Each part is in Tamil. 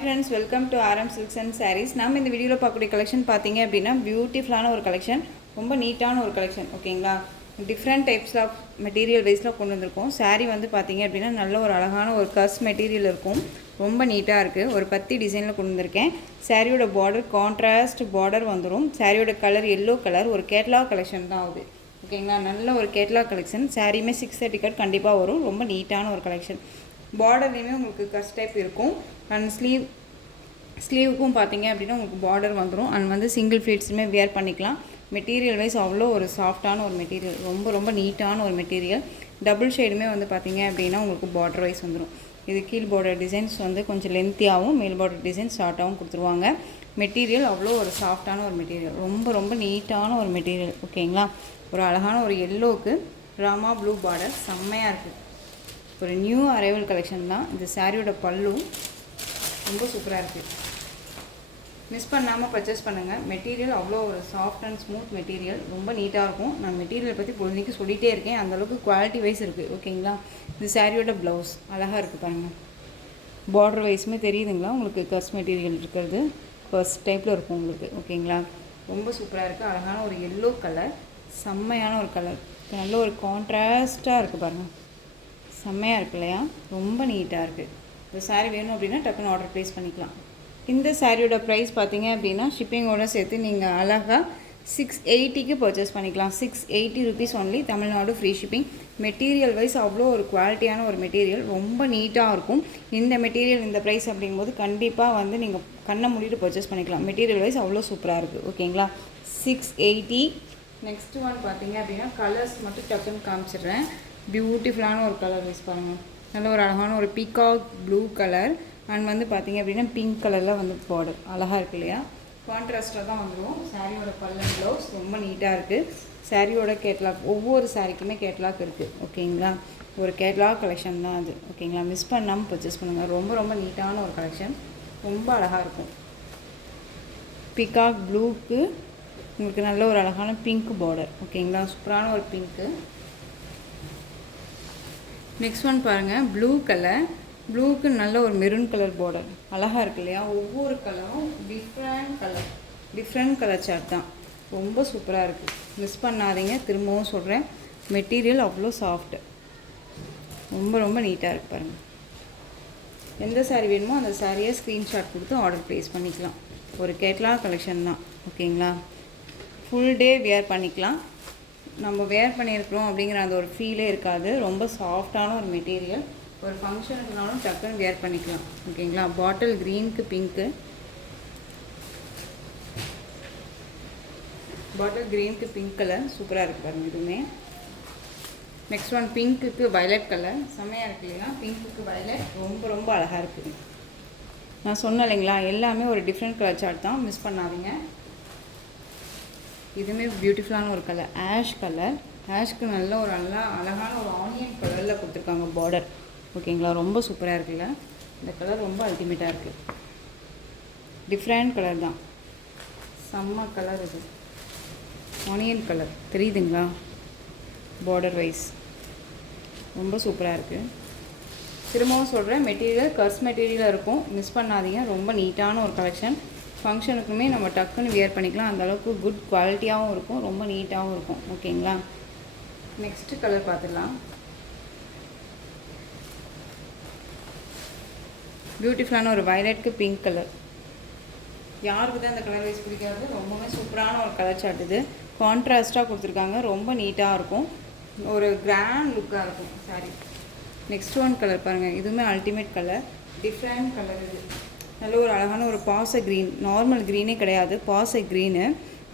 Friends, welcome to RM Silks and sarees. நம்ம இந்த வீடியோவில் பார்க்கக்கூடிய கலெக்ஷன் பார்த்தீங்க அப்படின்னா பியூட்டிஃபுல்லான ஒரு கலெக்ஷன், ரொம்ப நீட்டான ஒரு கலெக்ஷன். ஓகேங்களா, டிஃப்ரெண்ட் டைப்ஸ் ஆஃப் மெட்டீரியல் வைஸில் கொண்டு வந்திருக்கோம். சாரீ வந்து பார்த்தீங்க அப்படின்னா நல்ல ஒரு அழகான ஒரு கஸ் மெட்டீரியல் இருக்கும், ரொம்ப நீட்டாக இருக்குது. ஒரு பத்தி டிசைனில் கொண்டு வந்திருக்கேன். சாரியோட பார்டர் கான்ட்ராஸ்ட் பார்டர் வந்துடும். சாரியோட கலர் எல்லோ கலர், ஒரு கேட்லாக் கலெக்ஷன் தான் ஆகுது. ஓகேங்களா, நல்ல ஒரு கேட்லாக் கலெக்ஷன். சாரியுமே 630 கட் கண்டிப்பாக வரும். ரொம்ப நீட்டான ஒரு கலெக்ஷன். பார்டர்லேயுமே உங்களுக்கு கஸ் டைப் இருக்கும். அண்ட் ஸ்லீவுக்கும் பார்த்தீங்க அப்படின்னா உங்களுக்கு பார்டர் வந்துடும். அண்ட் வந்து சிங்கிள் ஃப்ளீட்ஸுமே வேர் பண்ணிக்கலாம். மெட்டீரியல் வைஸ் அவ்வளோ ஒரு சாஃப்டான ஒரு மெட்டீரியல், ரொம்ப ரொம்ப நீட்டான ஒரு மெட்டீரியல். டபுள் ஷேடுமே வந்து பார்த்தீங்க அப்படின்னா உங்களுக்கு பார்டர் வைஸ் வந்துடும். இது கீழ் பார்டர் டிசைன்ஸ் வந்து கொஞ்சம் லென்த்தியாகவும், மேல் பார்டர் டிசைன் ஷார்ட்டாகவும் கொடுத்துருவாங்க. மெட்டீரியல் அவ்வளோ ஒரு சாஃப்டான ஒரு மெட்டீரியல், ரொம்ப ரொம்ப நீட்டான ஒரு மெட்டீரியல். ஓகேங்களா, ஒரு அழகான ஒரு எல்லோவுக்கு ராமா ப்ளூ பார்டர் செம்மையாக இருக்குது. ஒரு நியூ அரைவல் கலெக்ஷன் தான். இந்த சாரியோட பல்லு ரொம்ப சூப்பராக இருக்குது. மிஸ் பண்ணாமல் பர்ச்சேஸ் பண்ணுங்கள். மெட்டீரியல் அவ்வளோ ஒரு சாஃப்ட் அண்ட் ஸ்மூத் மெட்டீரியல், ரொம்ப நீட்டாக இருக்கும். நான் மெட்டீரியல் பற்றி பொழுதுக்கு சொல்லிகிட்டே இருக்கேன், அந்தளவுக்கு குவாலிட்டி வைஸ் இருக்குது. ஓகேங்களா, இந்த சாரியோட ப்ளவுஸ் அழகாக இருக்குது பாருங்கள். பார்டர் வைஸுமே தெரியுதுங்களா உங்களுக்கு, கஸ் மெட்டீரியல் இருக்கிறது ஃபர்ஸ்ட் டைப்பில் இருக்கும் உங்களுக்கு. ஓகேங்களா, ரொம்ப சூப்பராக இருக்குது. அழகான ஒரு எல்லோ கலர், செம்மையான ஒரு கலர், நல்ல ஒரு கான்ட்ராஸ்ட்டாக இருக்குது பாருங்கள். செம்மையாக இருக்கு இல்லையா, ரொம்ப நீட்டாக இருக்குது. இந்த சாரீ வேணும் அப்படின்னா டக்குன்னு ஆர்டர் ப்ளேஸ் பண்ணிக்கலாம். இந்த சாரியோட ப்ரைஸ் பார்த்தீங்க அப்படின்னா ஷிப்பிங்கோடு சேர்த்து நீங்கள் அழகாக 680க்கு பர்ச்சேஸ் பண்ணிக்கலாம். 680 rupees only, Tamil Nadu free shipping. Material wise அவ்வளோ ஒரு குவாலிட்டியான ஒரு மெட்டீரியல், ரொம்ப நீட்டாக இருக்கும். இந்த மெட்டீரியல் இந்த ப்ரைஸ் அப்படிங்கும்போது கண்டிப்பாக வந்து நீங்கள் கண்ணை மூடிட்டு பர்ச்சேஸ் பண்ணிக்கலாம். மெட்டீரியல் வைஸ் அவ்வளோ சூப்பராக இருக்குது. ஓகேங்களா, 680. நெக்ஸ்ட் ஒன் பார்த்தீங்க அப்படின்னா கலர்ஸ் மட்டும் டக்குன்னு காமிச்சிடுறேன். பியூட்டிஃபுல்லான ஒரு கலர் வைஸ் பாருங்கள். நல்ல ஒரு அழகான ஒரு பீகாக் ப்ளூ கலர். அண்ட் வந்து பார்த்திங்க அப்படின்னா பிங்க் கலரில் வந்து பார்டர் அழகாக இருக்கு இல்லையா, கான்ட்ராஸ்ட்டாக தான் வந்துடும். சாரியோட பல்லன் ப்ளவுஸ் ரொம்ப நீட்டாக இருக்குது. சாரியோட கேட்லாக், ஒவ்வொரு சாரிக்குமே கேட்லாக் இருக்குது. ஓகேங்களா, ஒரு கேட்லாக் கலெக்ஷன் தான் அது. ஓகேங்களா, மிஸ் பண்ணாமல் பர்ச்சேஸ் பண்ணுங்கள். ரொம்ப ரொம்ப நீட்டான ஒரு கலெக்ஷன், ரொம்ப அழகாக இருக்கும். பீகாக் ப்ளூக்கு உங்களுக்கு நல்ல ஒரு அழகான பிங்க் பார்டர். ஓகேங்களா, சூப்பரான ஒரு பிங்க்கு. நெக்ஸ்ட் ஒன் பாருங்கள், ப்ளூ கலர். ப்ளூக்கு நல்ல ஒரு மெரூன் கலர் பார்டர் அழகாக இருக்கு இல்லையா. ஒவ்வொரு கலரும் டிஃப்ரெண்ட் கலர் சார்ட் தான், ரொம்ப சூப்பராக இருக்குது. மிஸ் பண்ணாதீங்க. திரும்பவும் சொல்கிறேன், மெட்டீரியல் அவ்வளோ சாஃப்ட்டு, ரொம்ப ரொம்ப நீட்டாக இருக்குது பாருங்கள். எந்த சாரீ வேணுமோ அந்த சாரியை ஸ்க்ரீன்ஷாட் கொடுத்து ஆர்டர் ப்ளேஸ் பண்ணிக்கலாம். ஒரு கேட்லாக் கலெக்ஷன் தான். ஓகேங்களா, ஃபுல் டே வியர் பண்ணிக்கலாம். நம்ம வேர் பண்ணியிருக்கிறோம் அப்படிங்கிற அந்த ஒரு ஃபீலே இருக்காது. ரொம்ப சாஃப்டான ஒரு மெட்டீரியல், ஒரு ஃபங்க்ஷனுக்குனாலும் டக்குன்னு வேர் பண்ணிக்கலாம். ஓகேங்களா, பாட்டில் க்ரீனுக்கு பிங்க்கு, பாட்டில் க்ரீனுக்கு பிங்க் கலர் சூப்பராக இருக்குது பாருங்கள் இதுவுமே. நெக்ஸ்ட் ஒன் பிங்க்குக்கு வயலட் கலர், செம்மையாக இருக்கு இல்லைங்களா. பிங்க்குக்கு வயலட் ரொம்ப ரொம்ப அழகாக இருக்குது. நான் சொன்னேன் இல்லைங்களா, எல்லாமே ஒரு டிஃப்ரெண்ட் கலர் சார்ட் தான், மிஸ் பண்ணாதீங்க. இதுவுமே பியூட்டிஃபுல்லான ஒரு கலர், ஆஷ் கலர். ஆஷ்க்கு நல்ல ஒரு அழகான ஒரு ஆனியன் கலரில் கொடுத்துருக்காங்க பார்டர். ஓகேங்களா, ரொம்ப சூப்பராக இருக்குல்ல. இந்த கலர் ரொம்ப அல்டிமேட்டாக இருக்குது. டிஃப்ரெண்ட் கலர் தான், செம்ம கலர். இது ஆனியன் கலர் தெரியுதுங்களா, பார்டர் வைஸ் ரொம்ப சூப்பராக இருக்குது. திரும்பவும் சொல்கிறேன், மெட்டீரியல் கர்ஸ் மெட்டீரியலாக இருக்கும், மிஸ் பண்ணாதீங்க. ரொம்ப நீட்டான ஒரு கலெக்ஷன். ஃபங்க்ஷனுக்குமே நம்ம டக்குன்னு வியர் பண்ணிக்கலாம். அந்தளவுக்கு குட் குவாலிட்டியாகவும் இருக்கும், ரொம்ப நீட்டாகவும் இருக்கும். ஓகேங்களா, நெக்ஸ்ட்டு கலர் பார்த்துடலாம். பியூட்டிஃபுல்லான ஒரு வயலட்க்கு பிங்க் கலர். யாருக்கு தான் அந்த கலர் வைஸ் பிடிக்காது, ரொம்பவே சூப்பரான ஒரு கலர் சார்ட். இது கான்ட்ராஸ்ட்டாக கொடுத்துருக்காங்க, ரொம்ப நீட்டாக இருக்கும், ஒரு கிராண்ட் லுக்காக இருக்கும் சாரி. நெக்ஸ்ட் ஒன் கலர் பாருங்கள், இதுவுமே அல்டிமேட் கலர், டிஃப்ரெண்ட் கலர். இது நல்ல ஒரு அழகான ஒரு பாசை க்ரீன், நார்மல் க்ரீனே கிடையாது, பாசை க்ரீனு.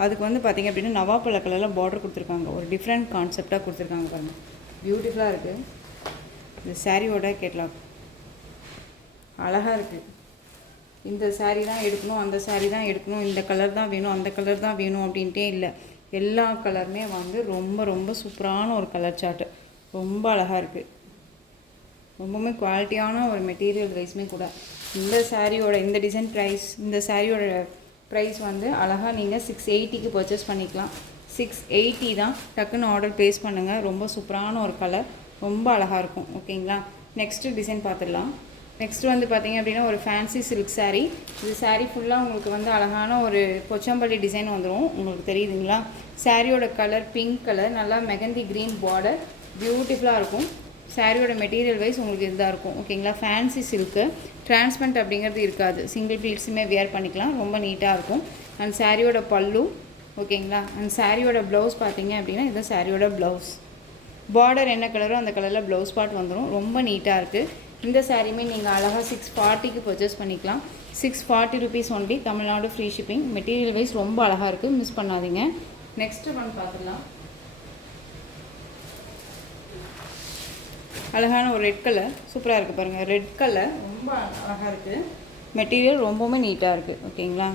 அதுக்கு வந்து பார்த்திங்க அப்படின்னா நவாப்பழ கலரில் பார்டர் கொடுத்துருக்காங்க, ஒரு டிஃப்ரெண்ட் கான்செப்டாக கொடுத்துருக்காங்க பாருங்கள். பியூட்டிஃபுல்லாக இருக்குது. இந்த சாரியோட கேட்லாக் அழகாக இருக்குது. இந்த சாரீ தான் எடுக்கணும், அந்த சாரீ தான் எடுக்கணும், இந்த கலர் தான் வேணும், அந்த கலர் தான் வேணும் அப்படின்ட்டே இல்லை. எல்லா கலருமே வந்து ரொம்ப ரொம்ப சூப்பரான ஒரு கலர் சார்ட்டு, ரொம்ப அழகாக இருக்குது. ரொம்பவுமே குவாலிட்டியான ஒரு மெட்டீரியல் வைஸுமே கூட. இந்த சாரியோட இந்த டிசைன் ப்ரைஸ், இந்த சாரியோட ப்ரைஸ் வந்து அழகாக நீங்கள் 680க்கு பர்ச்சேஸ் பண்ணிக்கலாம். 680 தான், டக்குன்னு ஆர்டர் ப்ளேஸ் பண்ணுங்கள். ரொம்ப சூப்பரான ஒரு கலர், ரொம்ப அழகாக இருக்கும். ஓகேங்களா, நெக்ஸ்ட்டு டிசைன் பார்த்துடலாம். நெக்ஸ்ட் வந்து பார்த்திங்க அப்படின்னா ஒரு ஃபேன்சி சில்க் saree. இது saree ஃபுல்லாக உங்களுக்கு வந்து அழகான ஒரு பொச்சம்பள்ளி டிசைன் வந்துடும். உங்களுக்கு தெரியுதுங்களா? சாரியோட கலர் பிங்க் கலர், நல்லா மெகந்தி க்ரீன் பார்டர், பியூட்டிஃபுல்லாக இருக்கும். சாரியோட மெட்டீரியல் வைஸ் உங்களுக்கு இதுதான் இருக்கும். ஓகேங்களா? ஃபேன்சி சில்க்கு, டிரான்ஸ்பரண்ட் அப்படிங்கிறது இருக்காது. சிங்கிள் பீட்ஸுமே வியர் பண்ணிக்கலாம். ரொம்ப நீட்டாக இருக்கும். அண்ட் சாரியோட பல்லு, ஓகேங்களா? அண்ட் சாரியோட ப்ளவுஸ் பார்த்தீங்க அப்படின்னா இதுதான் சாரியோட ப்ளவுஸ். பார்டர் என்ன கலரோ அந்த கலரில் ப்ளவுஸ் பார்ட் வந்துடும். ரொம்ப நீட்டாக இருக்குது. இந்த சாரியுமே நீங்கள் அழகாக 640க்கு பர்ச்சேஸ் பண்ணிக்கலாம். 640 rupees only. Tamil Nadu free shipping. Material wise ரொம்ப அழகாக இருக்குது, மிஸ் பண்ணாதீங்க. நெக்ஸ்ட்டு ஒன் பார்த்துக்கலாம். அழகான ஒரு ரெட் கலர், சூப்பராக இருக்குது பாருங்கள். ரெட் கலர் ரொம்ப அழகாக இருக்குது. மெட்டீரியல் ரொம்பவுமே நீட்டாக இருக்குது. ஓகேங்களா?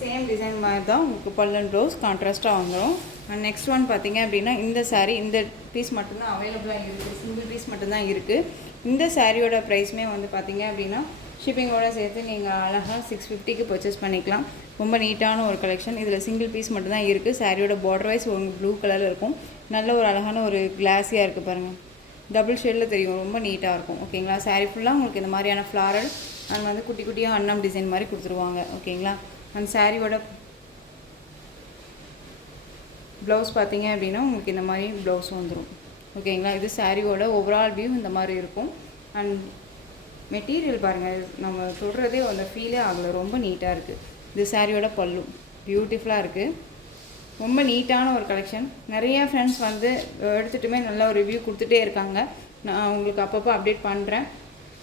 சேம் டிசைன் மாதிரி தான் உங்களுக்கு பல்லன் ப்ளவுஸ் கான்ட்ராஸ்ட்டாக வந்துடும். அண்ட் நெக்ஸ்ட் ஒன் பார்த்தீங்க அப்படின்னா இந்த சாரீ இந்த பீஸ் மட்டும்தான் அவைலபிளாக இருக்குது. சிங்கிள் பீஸ் மட்டும்தான் இருக்குது. இந்த சாரியோட ப்ரைஸுமே வந்து பார்த்தீங்க அப்படின்னா ஷிப்பிங்கோடு சேர்த்து நீங்கள் அழகாக 650க்கு பர்ச்சேஸ் பண்ணிக்கலாம். ரொம்ப நீட்டான ஒரு கலெக்ஷன். இதில் சிங்கிள் பீஸ் மட்டும்தான் இருக்குது. சாரியோட பார்டர் வைஸ் உங்களுக்கு ப்ளூ கலரில் இருக்கும். நல்ல ஒரு அழகான ஒரு கிளாஸியாக இருக்குது பாருங்கள். டபுள் ஷேடில் தெரியும். ரொம்ப நீட்டாக இருக்கும். ஓகேங்களா? சாரீ ஃபுல்லாக உங்களுக்கு இந்த மாதிரியான ஃப்ளாரல் அண்ட் வந்து குட்டி குட்டியாக அன்னம் டிசைன் மாதிரி கொடுத்துருவாங்க. ஓகேங்களா? அந்த சாரியோட ப்ளவுஸ் பார்த்தீங்க அப்படின்னா உங்களுக்கு இந்த மாதிரி ப்ளவுஸ் வந்துடும். ஓகேங்களா? இது சாரியோட ஓவரால் வியூ இந்த மாதிரி இருக்கும். அண்ட் மெட்டீரியல் பாருங்கள், நம்ம தொடுறதே அந்த ஃபீலே ஆகலை. ரொம்ப நீட்டாக இருக்குது. இது சாரியோட பல்லு, பியூட்டிஃபுல்லாக இருக்குது. ரொம்ப நீட்டான ஒரு கலெக்ஷன். நிறைய ஃப்ரெண்ட்ஸ் வந்து எடுத்துகிட்டுமே நல்லா ஒரு ரிவ்யூ கொடுத்துட்டே இருக்காங்க. நான் உங்களுக்கு அப்பப்போ அப்டேட் பண்ணுறேன்.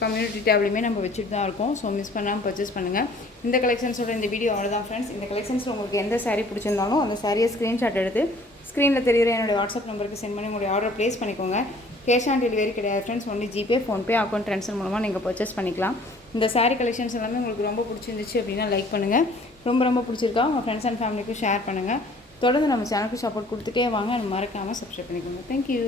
கம்யூனிட்டி டேப்லையுமே நம்ம வச்சுட்டு தான் இருக்கோம். ஸோ மிஸ் பண்ணாமல் பர்ச்சேஸ் பண்ணுங்கள். இந்த கலெக்ஷன்ஸோட இந்த வீடியோ அவ்வளோதான் ஃப்ரெண்ட்ஸ். இந்த கலெக்ஷன்ஸில் உங்களுக்கு எந்த சாரீ பிடிச்சிருந்தாலும் அந்த சாரியை ஸ்க்ரீன்ஷாட் எடுத்து ஸ்க்ரீனில் தெரியுற என்னோடய வாட்ஸ்அப் நம்பருக்கு சென்ட் பண்ணி உங்களுடைய ஆர்டர் ப்ளேஸ் பண்ணிக்கோங்க. கேஷ் ஆன் டெலிவரி கிடையாது friends. Only GPay, PhonePe, account transfer மூலமாக நீங்கள் பர்ச்சேஸ் பண்ணிக்கலாம். இந்த சாரீ கலெக்ஷன்ஸ் எல்லாமே உங்களுக்கு ரொம்ப பிடிச்சிருந்துச்சு அப்படின்னா லைக் பண்ணுங்கள். ரொம்ப பிடிச்சிருக்கா உங்கள் ஃப்ரெண்ட்ஸ் அண்ட் ஃபேமிலிக்கும் ஷேர் பண்ணுங்கள். தொடர்ந்து நம்ம சேனலுக்கு சப்போர்ட் கொடுத்துட்டே வாங்க. மறக்காமல் சப்ஸ்கிரைப் பண்ணிக்கோங்க. தேங்க்யூ.